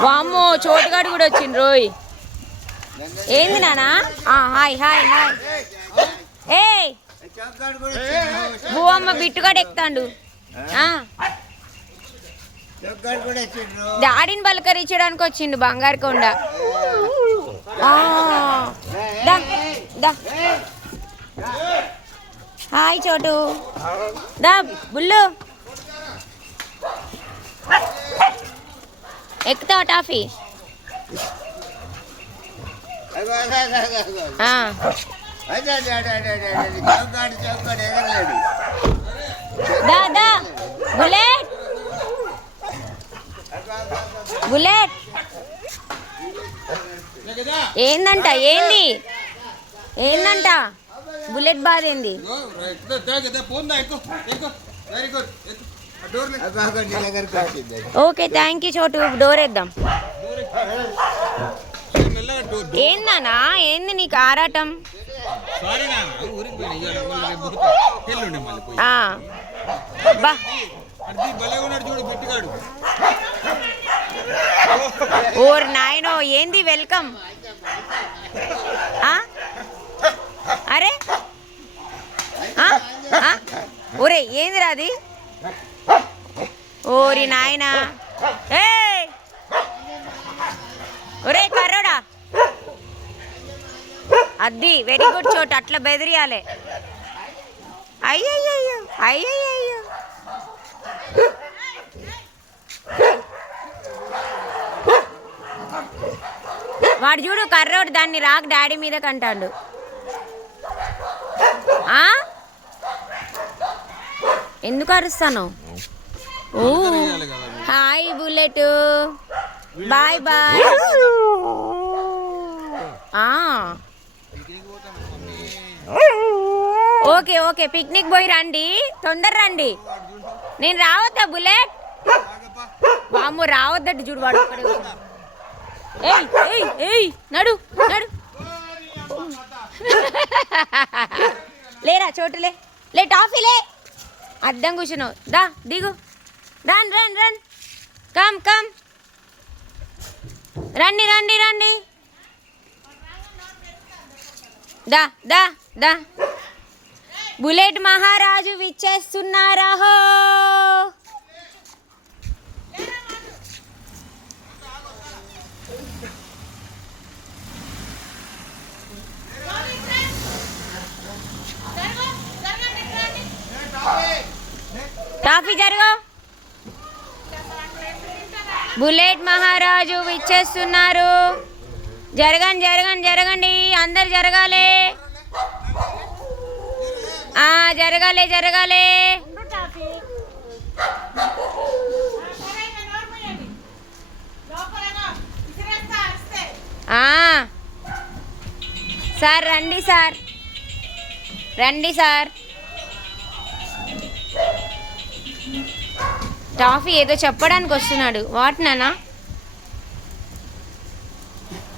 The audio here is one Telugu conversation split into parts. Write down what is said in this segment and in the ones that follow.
వామ్మో చోటుగాడు కూడా వచ్చింది రోయ్. ఏంది నానా ఆ, హాయ్ హాయ్ హాయ్. ఏ భూవమ్మ బిట్టుగాడు ఎక్కుతాండు. ఆ, డాడీని బలకరించడానికి వచ్చిండు బంగారు కొండ. హాయ్ చోటు. దా బుల్లు. ఎక్కుతావు టాఫీ. దాదా బుల్లెట్. బుల్లెట్. ఏందంట ఏంది? ఏందంట? బుల్లెట్ బాధ ఏంది very good okay thank you Chotu. Door వేద్దాం. ఏందనా ఏంది నీకు ఆరాటం? బా. ఓర్ నాయనో ఏంది వెల్కమ్? అరే? ఒరే ఏంది రాది ఓరి నాయనా. ఏ ఒరే కర్రోడా. అద్ది వెరీ గుడ్ చోటు అట్లా బెదిరియాలే. అయ్యయ్యో అయ్యయ్యో వాడు చూడు కర్రోడు దాన్ని రాక్ డాడీ మీద కంటాడు. ఎందుకు అరుస్తాను? ఓ. Hi Bullet. Bye bye. Okay okay. Picnic పోయి రండి. తొందర రండి. నేను రావద్దా బుల్లెట్? వాము రావద్దట్టు చూడు వాడు. ఏయ్ ఏయ్ ఏయ్ నడు నడు. లేరా చోటులే లే. టాఫీలే అద్దం కూర్చున్నావు. దా దిగు. Run run run. Come come. రండి రండి రండి. దా దా దా. బుల్లెట్ మహారాజు విచ్చేస్తున్నారా టాఫీ జరుగు. బుల్లెట్ మహారాజు విచ్చేస్తున్నారు. జరగండి జరగండి జరగండి. అందరు జరగాలి. జరగాలి జరగాలి. సార్ రండి సార్. రండి సార్. టాఫీ ఏదో చెప్పడానికి వస్తున్నాడు. వాట్ నానా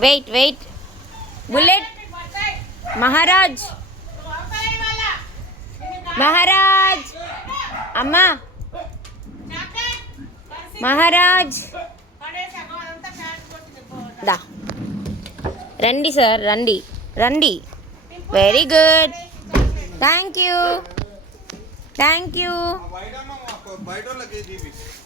wait wait Bullet Maharaj. Maharaj. అమ్మా. మహారాజ్. దా. రండి సార్ రండి. రండి. Very good thank you thank you आपको बाइडो लगेगी भी।